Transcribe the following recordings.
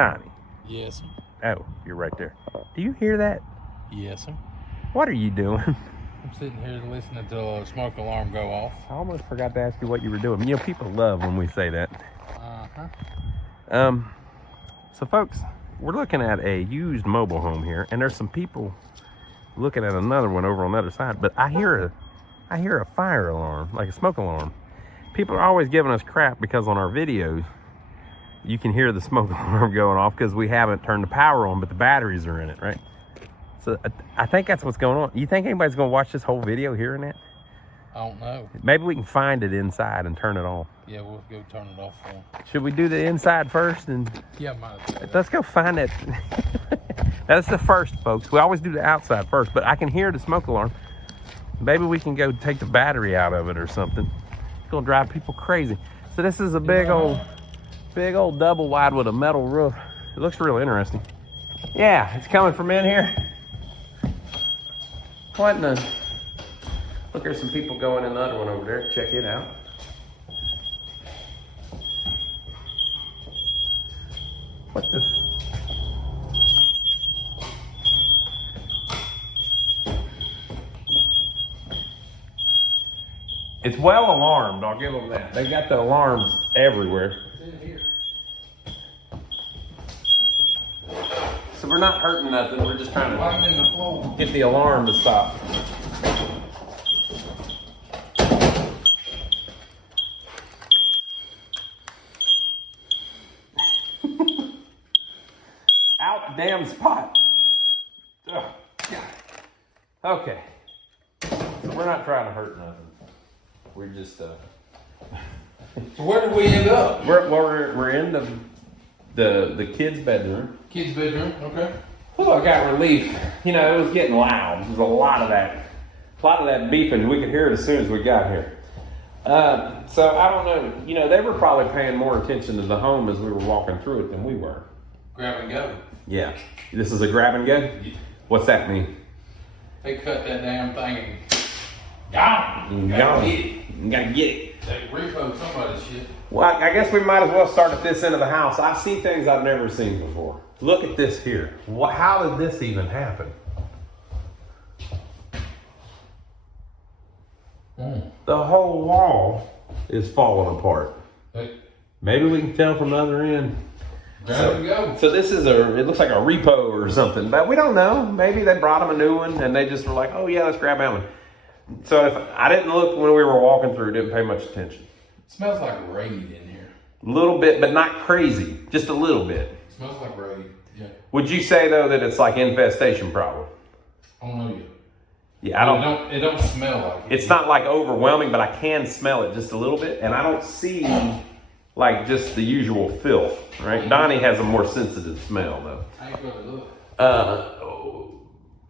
Donnie. Yes, sir. Oh, you're right there. Do you hear that? Yes, sir. What are you doing? I'm sitting here listening to a smoke alarm go off. I almost forgot to ask you what you were doing. You know, people love when we say that. Uh-huh. So folks, we're looking at a used mobile home here, and there's some people looking at another one over on the other side, but I hear a fire alarm, like a smoke alarm. People are always giving us crap because on our videos, you can hear the smoke alarm going off because we haven't turned the power on, but the batteries are in it, right? So I think that's what's going on. You think anybody's going to watch this whole video hearing that? I don't know. Maybe we can find it inside and turn it on. Yeah, we'll go turn it off for him. Should we do the inside first? And Yeah, might as well. let's go find it. That's the first, folks. We always do the outside first, but I can hear the smoke alarm. Maybe we can go take the battery out of it or something. It's gonna drive people crazy. So this is a big old double wide with a metal roof. It looks real interesting. Yeah, it's coming from in here. What in the? Look, there's some people going in the other one over there. Check it out. What the? It's well alarmed, I'll give them that. They got the alarms everywhere. It's in here. So we're not hurting nothing, we're just trying Right to in the floor. get the alarm to stop. Out damn spot. Ugh, God. Okay. So we're not trying to hurt nothing. We're just So where did we end up? we're in the kids' bedroom. Kids' bedroom. Okay. Oh, I got relief. You know, it was getting loud. There was a lot of that beeping. We could hear it as soon as we got here. So I don't know. You know, they were probably paying more attention to the home as we were walking through it than we were. Grab and go. Yeah. This is a grab and go? What's that mean? They cut that damn thing and gone. Gone. Get it. You gotta get it. They repoed somebody's shit. Well, I guess we might as well start at this end of the house. I see things I've never seen before. Look at this here. How did this even happen? The whole wall is falling apart. Hey, Maybe we can tell from the other end. grab and go. So this is it looks like a repo or something, but we don't know. Maybe they brought them a new one and they just were like, oh yeah, let's grab that one. So if I didn't look when we were walking through, didn't pay much attention. It smells like raid in here. A little bit, but not crazy. Just a little bit. It smells like raid. Yeah. Would you say though that it's like infestation problem? I don't know yet. Yeah, I don't. It don't smell like it. It's not like overwhelming, but I can smell it just a little bit, and I don't see like just the usual filth. Right? Donnie has a more sensitive smell though. I ain't gonna look.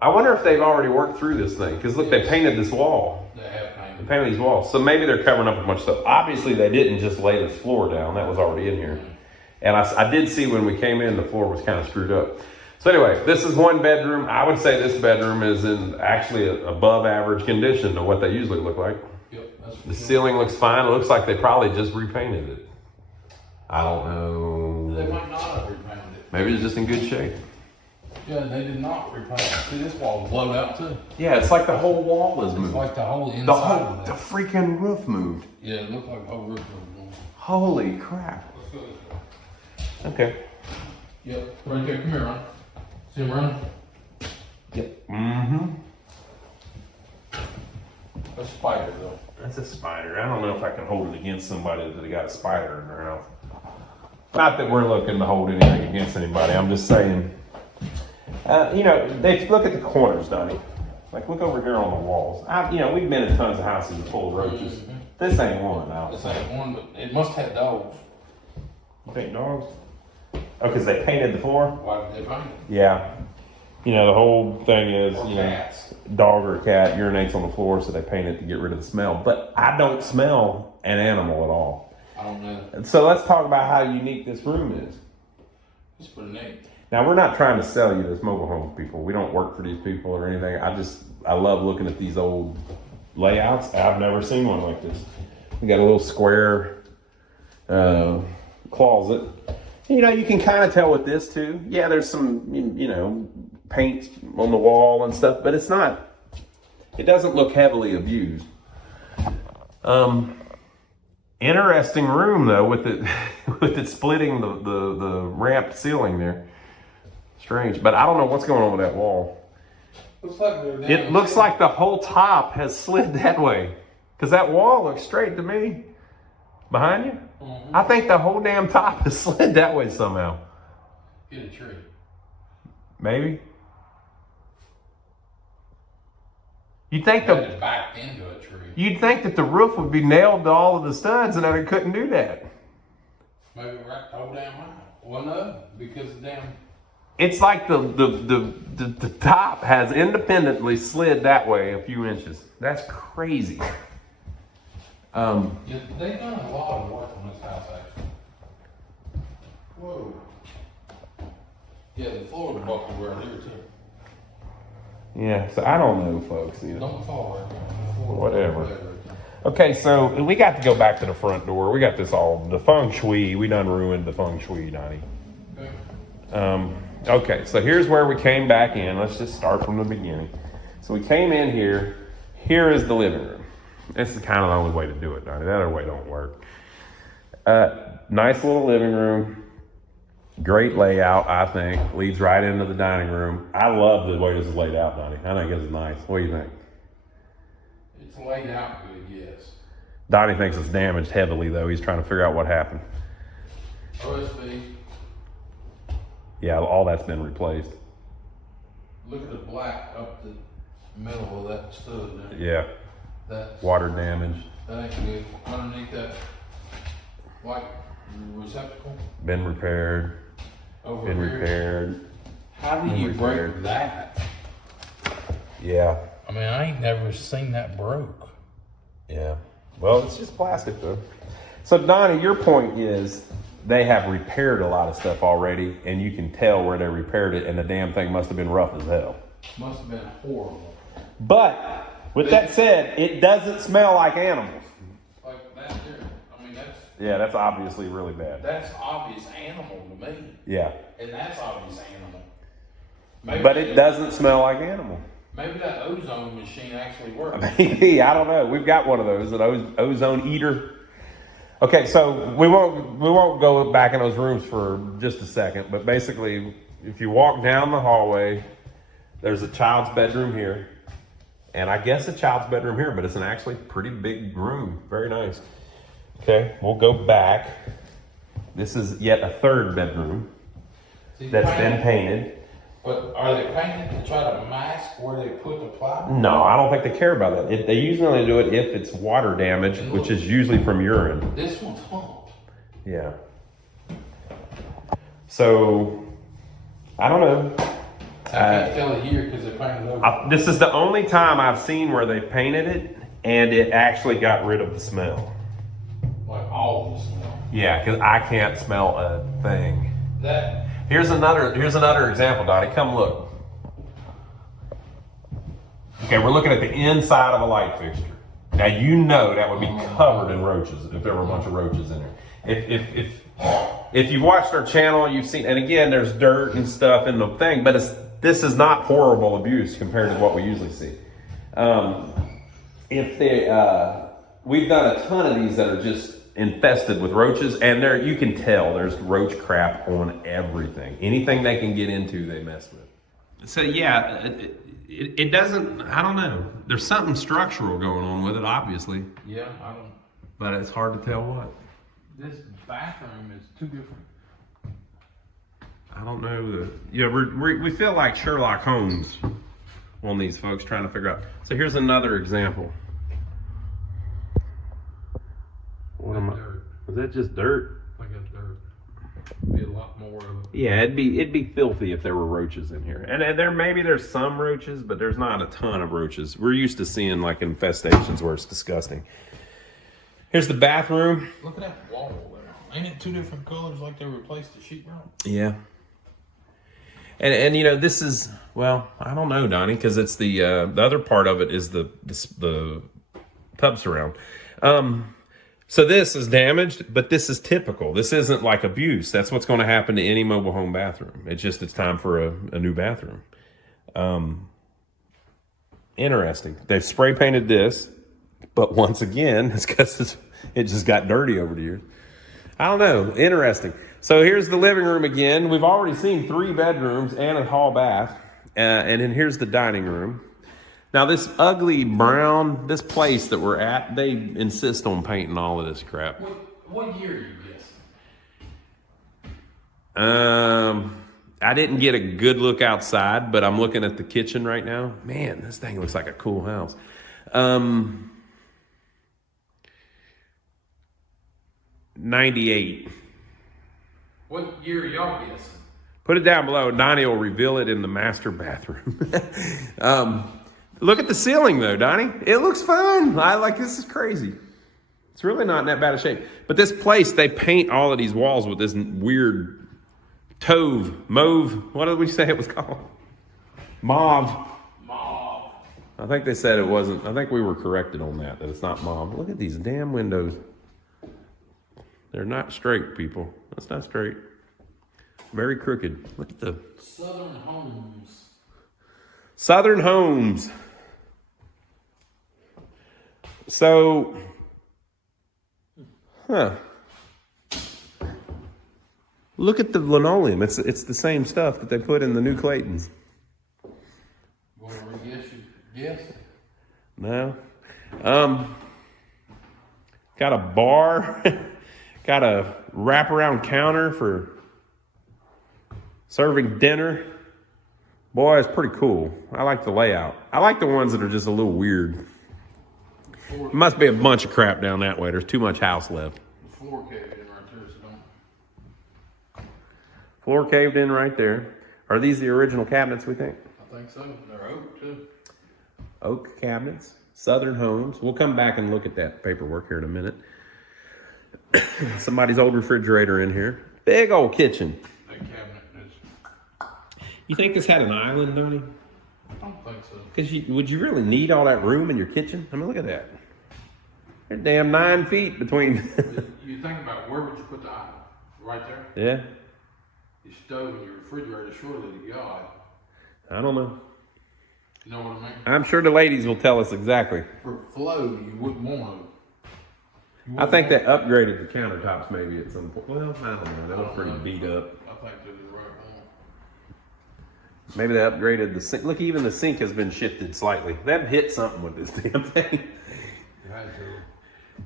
I wonder if they've already worked through this thing because look, they painted this wall. They have painted. They painted these walls, so maybe they're covering up a bunch of stuff. Obviously, they didn't just lay this floor down; that was already in here. And I did see when we came in, the floor was kind of screwed up. So anyway, this is one bedroom. I would say this bedroom is in actually above average condition to what they usually look like. Yep, that's The ceiling looks fine. It looks like they probably just repainted it. I don't know. They might not have repainted it. Maybe it's just in good shape. Yeah, they did not repaint it. See, this wall blowed out too. Yeah, it's like the whole wall is It's moved. like the whole inside of The that. freaking roof moved. Yeah, it looked like the whole roof was going. Holy crap. Let's go this way. Okay. Yep, right there. Come here, Ron. See him run? Yep. Mm-hmm. A spider, though. That's a spider. I don't know if I can hold it against somebody that got a spider in their house. Not that we're looking to hold anything against anybody. I'm just saying. You know, they look at the corners, Donnie. Like, look over here on the walls. We've been in tons of houses full of roaches. Mm-hmm. This ain't one, I would This say. ain't one, but it must have dogs. You think dogs? Oh, because they painted the floor? Why did they paint it? Yeah. You know, the whole thing is, Or you know, cats. dog or cat urinates on the floor, so they paint it to get rid of the smell. But I don't smell an animal at all. I don't know. And so let's talk about how unique this room is. It's pretty neat. Now, we're not trying to sell you this mobile home, people. We don't work for these people or anything. I love looking at these old layouts. I've never seen one like this. We got a little square closet. You know, you can kind of tell with this too. Yeah, there's some, you know, paint on the wall and stuff, but it's not, it doesn't look heavily abused. Interesting room though, with it with it splitting the ramped ceiling there. Strange, but I don't know what's going on with that wall. It looks like the whole top has slid that way, because that wall looks straight to me. Behind you? Mm-hmm. I think the whole damn top has slid that way somehow. Get a tree. Maybe. You'd think backed into a tree. You'd think that the roof would be nailed to all of the studs, and that it couldn't do that. Maybe right the whole damn high. Well, no, because the damn. It's like the top has independently slid that way a few inches. That's crazy. Yeah, they've done a lot of work on this house, actually. Whoa. Yeah, the floor was buckled right here, too. Yeah, so I don't know, folks. You know. Don't fall right there. Whatever. Okay, so we got to go back to the front door. We got this all, the feng shui. We done ruined the feng shui, Donnie. Okay. Okay, so here's where we came back in. Let's just start from the beginning. So we came in here. Here is the living room. This is kind of the only way to do it, Donnie. That other way don't work. Nice little living room. Great layout, I think. Leads right into the dining room. I love the way this is laid out, Donnie. I think it's nice. What do you think? It's laid out good, yes. Donnie thinks it's damaged heavily, though. He's trying to figure out what happened. OSB. Yeah, all that's been replaced. Look at the black up the middle of that stud there. Yeah. That's, water damage. That ain't good. Underneath that white receptacle. Been repaired. Over been here. repaired. How do you break that? Yeah. I mean, I ain't never seen that broke. Yeah. Well, it's just plastic though. So Donnie, your point is they have repaired a lot of stuff already, and you can tell where they repaired it, and the damn thing must have been rough as hell. Must have been horrible. But with that said, it doesn't smell like animals. Like that there. I mean, that's. Yeah, that's obviously really bad. That's obvious animal to me. Yeah. And that's obvious animal. Maybe but it doesn't smell like animal. Maybe that ozone machine actually works. Maybe, I don't know. We've got one of those, an ozone eater. Okay, so we won't go back in those rooms for just a second, but basically, if you walk down the hallway, there's a child's bedroom here, and I guess a child's bedroom here, but it's an actually pretty big room. Very nice. Okay, we'll go back. This is yet a third bedroom that's been painted. But are they painted to try to mask where they put the plywood? No, I don't think they care about that. They usually only do it if it's water damage, which is usually from urine. This one's humped. Yeah. So, I don't know. I can't tell the year because they painted over. This is the only time I've seen where they painted it and it actually got rid of the smell. Like all the smell. Yeah, because I can't smell a thing. That. Here's another example, Donnie. Come look. Okay, we're looking at the inside of a light fixture. Now you know that would be covered in roaches if there were a bunch of roaches in there. If you've watched our channel, you've seen, and again, there's dirt and stuff in the thing, but this is not horrible abuse compared to what we usually see. We've done a ton of these that are just infested with roaches, and you can tell there's roach crap on everything. Anything they can get into, they mess with. So yeah, it doesn't, I don't know. There's something structural going on with it, obviously. Yeah, I don't. But it's hard to tell what. This bathroom is too different. I don't know. We feel like Sherlock Holmes on these folks trying to figure out. So here's another example. What am I? Dirt. Is that just dirt? I think that's dirt. Be a lot more of it. Yeah, it'd be filthy if there were roaches in here. And there's some roaches, but there's not a ton of roaches. We're used to seeing like infestations where it's disgusting. Here's the bathroom. Look at that wall there. Ain't it two different colors like they replaced the sheetrock? Yeah. And you know, this is, well, I don't know, Donnie, because it's the other part of it is the tub surround. So this is damaged, but this is typical. This isn't like abuse. That's what's going to happen to any mobile home bathroom. It's time for a new bathroom. Interesting. They've spray painted this, but once again, it's because it just got dirty over the years. I don't know. Interesting. So here's the living room again. We've already seen 3 bedrooms and a hall bath. And then here's the dining room. Now this ugly brown, this place that we're at, they insist on painting all of this crap. What year are you guessing? I didn't get a good look outside, but I'm looking at the kitchen right now. Man, this thing looks like a cool house. 98. What year are y'all guessing? Put it down below. Donnie will reveal it in the master bathroom. Look at the ceiling though, Donnie. It looks fine. This is crazy. It's really not in that bad a shape. But this place, they paint all of these walls with this weird mauve. What did we say it was called? Mauve. I think they said it wasn't. I think we were corrected on that it's not mauve. Look at these damn windows. They're not straight, people. That's not straight. Very crooked. Look at the Southern Homes. So, look at the linoleum. It's the same stuff that they put in the new Claytons. Want to re-guess your guess? No. Got a bar. Got a wraparound counter for serving dinner. Boy, it's pretty cool. I like the layout. I like the ones that are just a little weird. There must be a bunch of crap down that way. There's too much house left. The floor caved in right there, so don't. Floor caved in right there. Are these the original cabinets, we think? I think so. They're oak, too. Oak cabinets. Southern Homes. We'll come back and look at that paperwork here in a minute. Somebody's old refrigerator in here. Big old kitchen. That cabinet is. You think this had an island, Donnie? I don't think so. Because would you really need all that room in your kitchen? I mean, look at that. They're damn 9 feet between. You think about where would you put the island? Right there? Yeah. Your stove and your refrigerator, surely to God. I don't know. You know what I mean? I'm sure the ladies will tell us exactly. For flow, you wouldn't want to. I think they upgraded the countertops maybe at some point. Well, I don't know. They look pretty beat up. I think they're the right one. Maybe they upgraded the sink. Look, even the sink has been shifted slightly. They've hit something with this damn thing. You had to.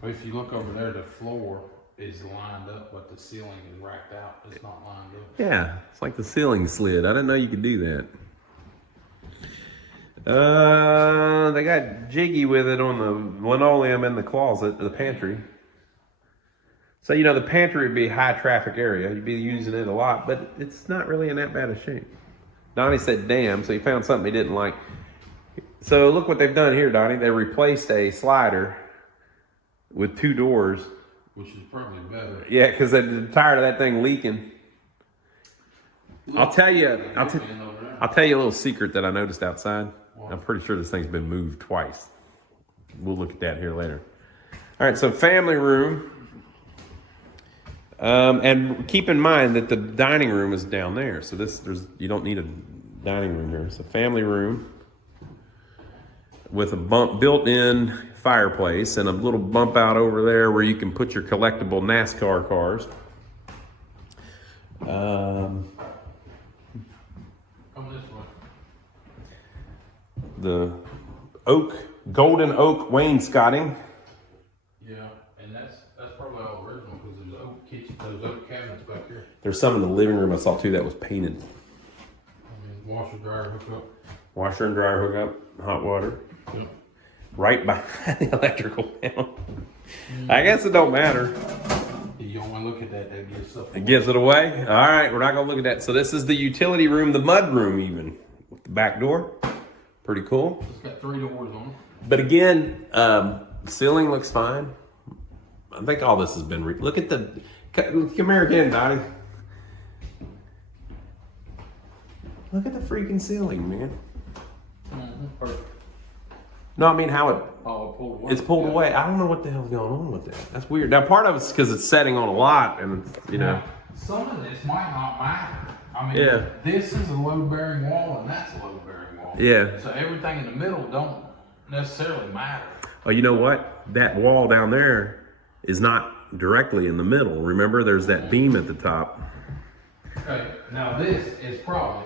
But if you look over there, the floor is lined up, but the ceiling is racked out. It's not lined up. Yeah, it's like the ceiling slid. I didn't know you could do that. They got jiggy with it on the linoleum in the closet, the pantry. So, the pantry would be a high traffic area. You'd be using it a lot, but it's not really in that bad a shape. Donnie said, damn, so he found something he didn't like. So look what they've done here, Donnie. They replaced a slider with 2 doors. Which is probably better. Yeah, because they're tired of that thing leaking. I'll tell you a little secret that I noticed outside. I'm pretty sure this thing's been moved twice. We'll look at that here later. All right, so family room. And keep in mind that the dining room is down there. So you don't need a dining room here. It's a family room with a built-in fireplace and a little bump out over there where you can put your collectible NASCAR cars. Come this way. The golden oak wainscoting. Yeah, and that's probably all original because there's those oak cabinets back here. There's some in the living room I saw too that was painted. Washer, dryer, hookup. Washer and dryer hookup, hot water. Yep. Right behind the electrical panel. I guess it don't matter. You don't want to look at that. That gives stuff away. It gives it away? All right, we're not going to look at that. So this is the utility room, the mud room even. With the back door. Pretty cool. It's got 3 doors on it. But again, ceiling looks fine. I think all this has been... Look at the... Come here again, Donnie. Look at the freaking ceiling, man. Perfect. No, I mean how it Oh, pulled away. it's pulled Yeah. away. I don't know what the hell's going on with that. That's weird. Now part of it's because it's setting on a lot, and you know. Some of this might not matter. I mean, Yeah. this is a load-bearing wall, and that's a load-bearing wall. Yeah. So everything in the middle don't necessarily matter. Oh, you know what? That wall down there is not directly in the middle. Remember, there's that beam at the top. Okay, now this is probably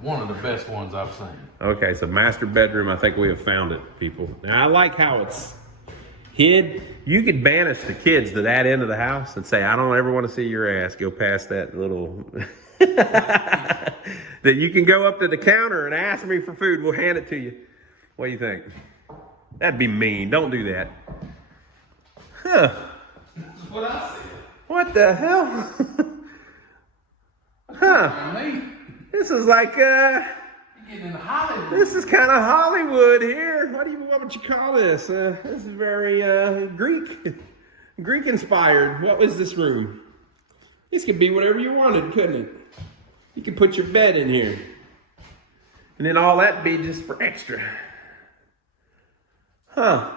one of the best ones I've seen. Okay, so master bedroom. I think we have found it, people. Now I like how it's hid. You could banish the kids to that end of the house and say, "I don't ever want to see your ass go past that little." That you can go up to the counter and ask me for food. We'll hand it to you. What do you think? That'd be mean. Don't do that. Huh. That's what I said. What the hell? Huh. I mean, This is like, you're getting in Hollywood. this is kind of Hollywood here. What would you call this? This is very Greek inspired. What was this room? This could be whatever you wanted, couldn't it? You could put your bed in here. And then all that be just for extra. Huh.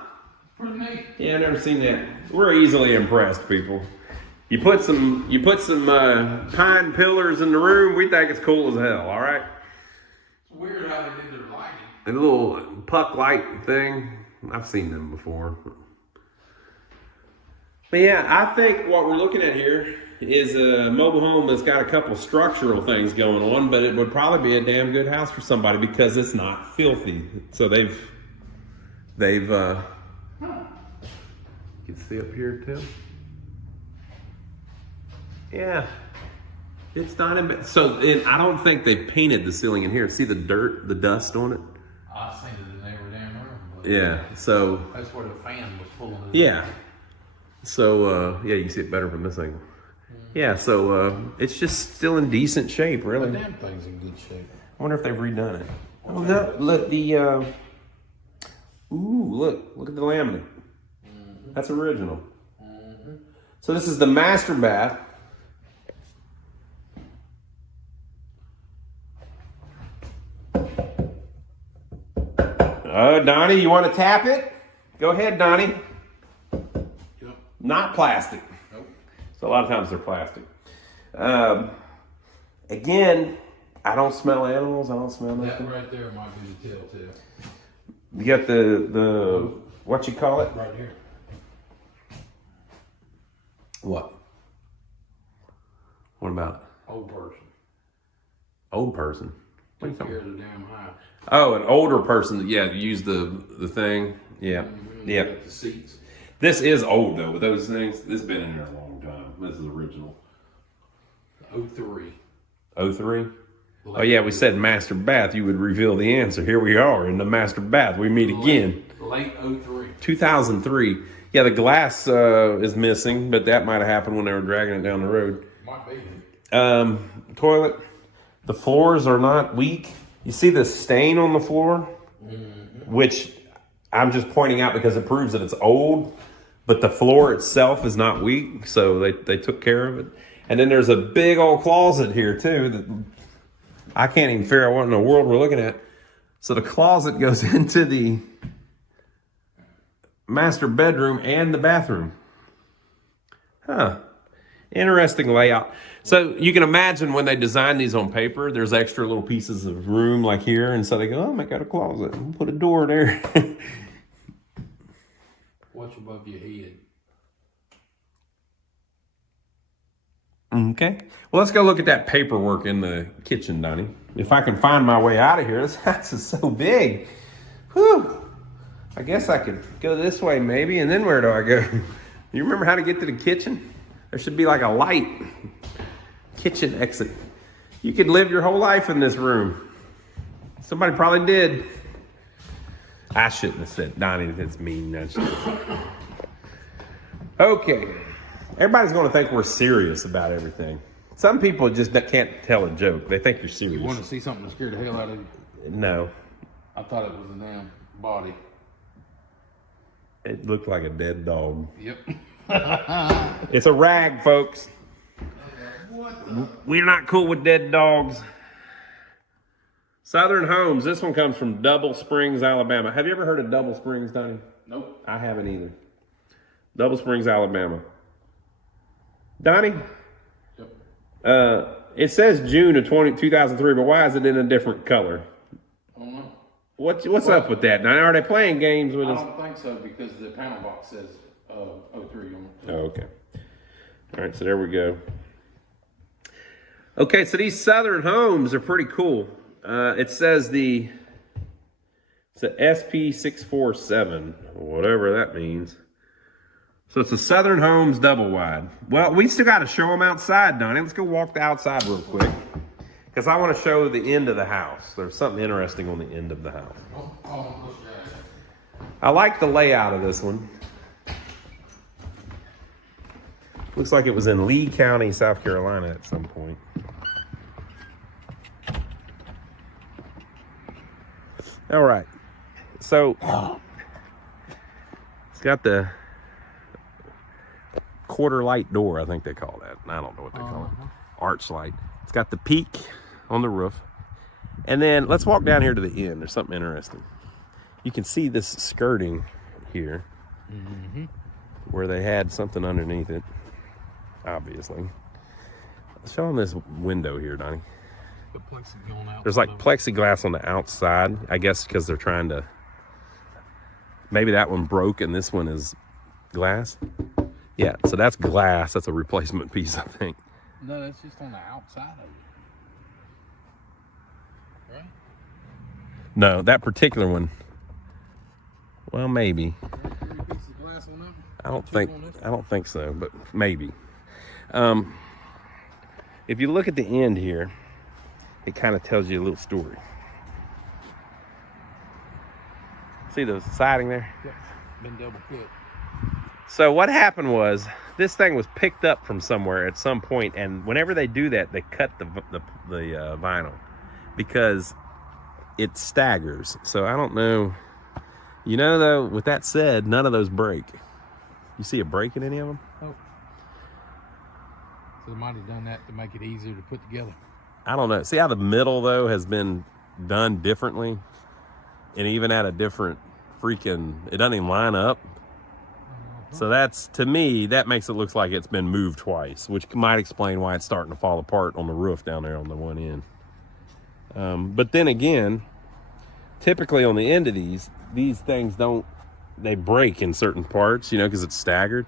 Pretty neat. Yeah, I've never seen that. We're easily impressed, people. You put some pine pillars in the room, we think it's cool as hell, all right? It's weird how they did their lighting. A little puck light thing. I've seen them before. But yeah, I think what we're looking at here is a mobile home that's got a couple structural things going on, but it would probably be a damn good house for somebody because it's not filthy. So they've you can see up here too. Yeah. It's not in so I don't think they painted the ceiling in here. See the dirt, the dust on it? I seen it in every damn room. But Yeah. So that's where the fan was pulling it. yeah. So yeah, you can see it better from this angle. Yeah, so it's just still in decent shape, The really. damn thing's in good shape. I wonder if they've redone it. Oh no, look look at the laminate. That's original. So this is the master bath. Donnie, you want to tap it? Go ahead, Donnie. Yep. Not plastic. Nope. So a lot of times they're plastic. Again, I don't smell animals. I don't smell That nothing. right there might be the telltale. You got the what you call it? Right here. What? What about it? Old person. Old person? What are you Took talking care about? of the damn house. Oh, an older person. Yeah, use the thing. Yeah, yeah. Got the seats. This is old though. With those things, this has been in there a long time. This is original. 03. 03? Oh yeah, we said master bath. You would reveal the answer. Here we are in the master bath. We meet again. Late 03. 2003. Yeah, the glass is missing, but that might have happened when they were dragging it down the road. Might be. Toilet. The floors are not weak. You see the stain on the floor, which I'm just pointing out because it proves that it's old, but the floor itself is not weak, so they took care of it. And then there's a big old closet here too that I can't even figure out what in the world we're looking at. So the closet goes into the master bedroom and the bathroom. Huh. Interesting layout. So you can imagine when they design these on paper, there's extra little pieces of room like here. And so they go, oh, I got a closet. We'll put a door there. Watch above your head. Okay. Well, let's go look at that paperwork in the kitchen, Donnie. If I can find my way out of here. This house is so big. Whew. I guess I could go this way maybe. And then where do I go? You remember how to get to the kitchen? There should be like a light. Kitchen exit. You could live your whole life in this room. Somebody probably did. I shouldn't have said, Donnie, that's mean. Okay. Everybody's going to think we're serious about everything. Some people just can't tell a joke. They think you're serious. You want to see something that scared the hell out of you? No. I thought it was a damn body. It looked like a dead dog. Yep. It's a rag, folks. What the? We're not cool with dead dogs. Southern Homes. This one comes from Double Springs, Alabama. Have you ever heard of Double Springs, Donnie? Nope. I haven't either. Double Springs, Alabama. Donnie? Yep. It says June of 2003, but why is it in a different color? I don't know. What's up with that? Now, are they playing games with I us? don't think so because the panel box says 03 on it. Oh, okay. All right, so there we go. Okay, so these Southern Homes are pretty cool. It says it's a SP647, whatever that means. So it's a Southern Homes double wide. Well, we still got to show them outside, Donnie. Let's go walk the outside real quick. Because I want to show the end of the house. There's something interesting on the end of the house. I like the layout of this one. Looks like it was in Lee County, South Carolina at some point. All right. So it's got the quarter light door, I think they call that. I don't know what they call it. Arch light. It's got the peak on the roof. And then let's walk down here to the end. There's something interesting. You can see this skirting here where they had something underneath it, obviously. Show them this window here, Donnie. The plexi going out. There's like plexiglass on the outside, I guess because they're trying to, maybe that one broke and this one is glass. Yeah, so that's glass. That's a replacement piece, I think. No, that's just on the outside of it. Right? No, that particular one, well, maybe. I don't think so, but maybe. If you look at the end here, it kind of tells you a little story. See the siding there? Yes. Been double cut. So what happened was this thing was picked up from somewhere at some point, and whenever they do that, they cut the vinyl because it staggers. So I don't know. You know, though, with that said, none of those break. You see a break in any of them? Oh. So they might have done that to make it easier to put together. I don't know. See how the middle, though, has been done differently? And even at a different freaking, it doesn't even line up. So that's, to me, that makes it look like it's been moved twice, which might explain why it's starting to fall apart on the roof down there on the one end. But then again, typically on the end of these things they break in certain parts, you know, because it's staggered.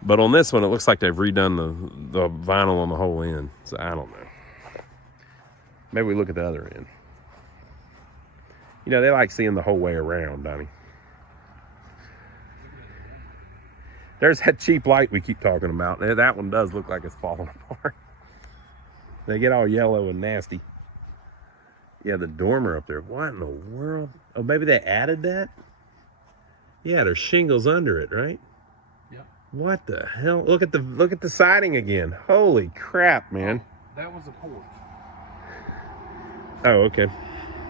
But on this one, it looks like they've redone the vinyl on the whole end. So I don't know. Maybe we look at the other end. You know, they like seeing the whole way around, Donnie. There's that cheap light we keep talking about. That one does look like it's falling apart. They get all yellow and nasty. Yeah, the dormer up there. What in the world? Oh, maybe they added that? Yeah, there's shingles under it, right? Yeah. What the hell? Look at the siding again. Holy crap, man. That was a porch. Oh, okay. Yep,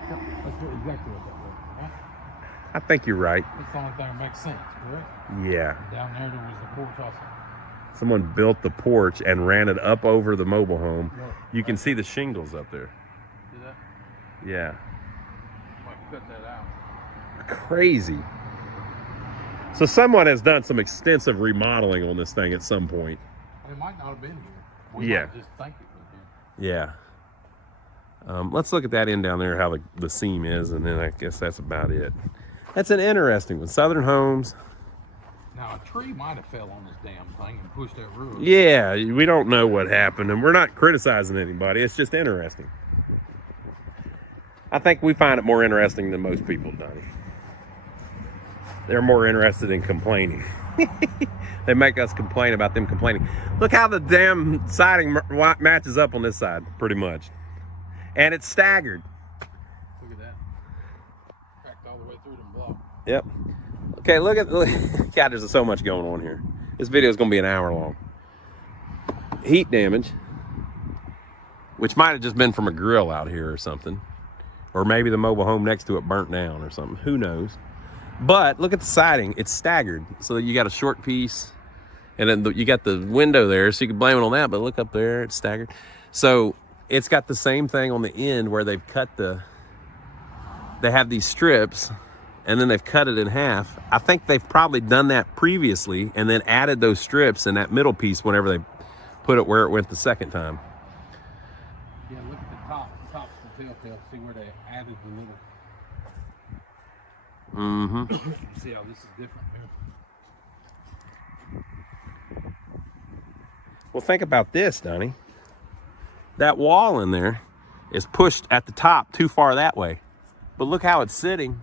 that's exactly what that was, right? I think you're right. That's the only thing that makes sense, correct? Yeah. Down there was the porch also. Someone built the porch and ran it up over the mobile home. Right. You can see the shingles up there. See that? Yeah. Might cut that out. Crazy. So someone has done some extensive remodeling on this thing at some point. It might not have been here. We Yeah. might just think it was here. Yeah. Let's look at that end down there, how the seam is, and then I guess that's about it. That's an interesting one. Southern Homes. Now, a tree might have fell on this damn thing and pushed that roof. Yeah, we don't know what happened, and we're not criticizing anybody. It's just interesting. I think we find it more interesting than most people, Donnie. They're more interested in complaining. They make us complain about them complaining. Look how the damn siding matches up on this side, pretty much. And it's staggered. Look at that. Cracked all the way through them blocks. Yep. Okay, look. God, there's so much going on here. This video is going to be an hour long. Heat damage, which might have just been from a grill out here or something. Or maybe the mobile home next to it burnt down or something. Who knows? But look at the siding. It's staggered. So you got a short piece. And then you got the window there, so you can blame it on that. But look up there, it's staggered. So it's got the same thing on the end where they've cut the they have these strips and then they've cut it in half. I think they've probably done that previously and then added those strips in that middle piece whenever they put it where it went the second time. Yeah, look at the top. The top's the telltale. See where they added the little. Mm-hmm. See how this is different here. Well, think about this, Donnie. That wall in there is pushed at the top too far that way. But look how it's sitting.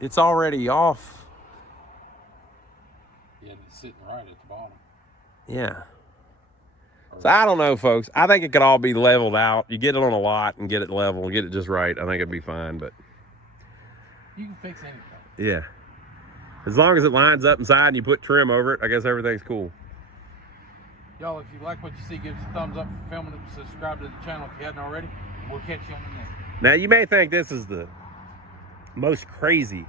It's already off. Yeah, it's sitting right at the bottom. Yeah. So I don't know, folks. I think it could all be leveled out. You get it on a lot and get it level and get it just right. I think it'd be fine, but you can fix anything. yeah. As long as it lines up inside and you put trim over it, I guess everything's cool. Y'all, if you like what you see, give us a thumbs up for filming it. Subscribe to the channel if you hadn't already. We'll catch you on the next. Now, you may think this is the most crazy,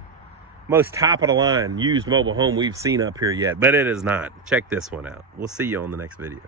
most top of the line used mobile home we've seen up here yet, but it is not. Check this one out. We'll see you on the next video.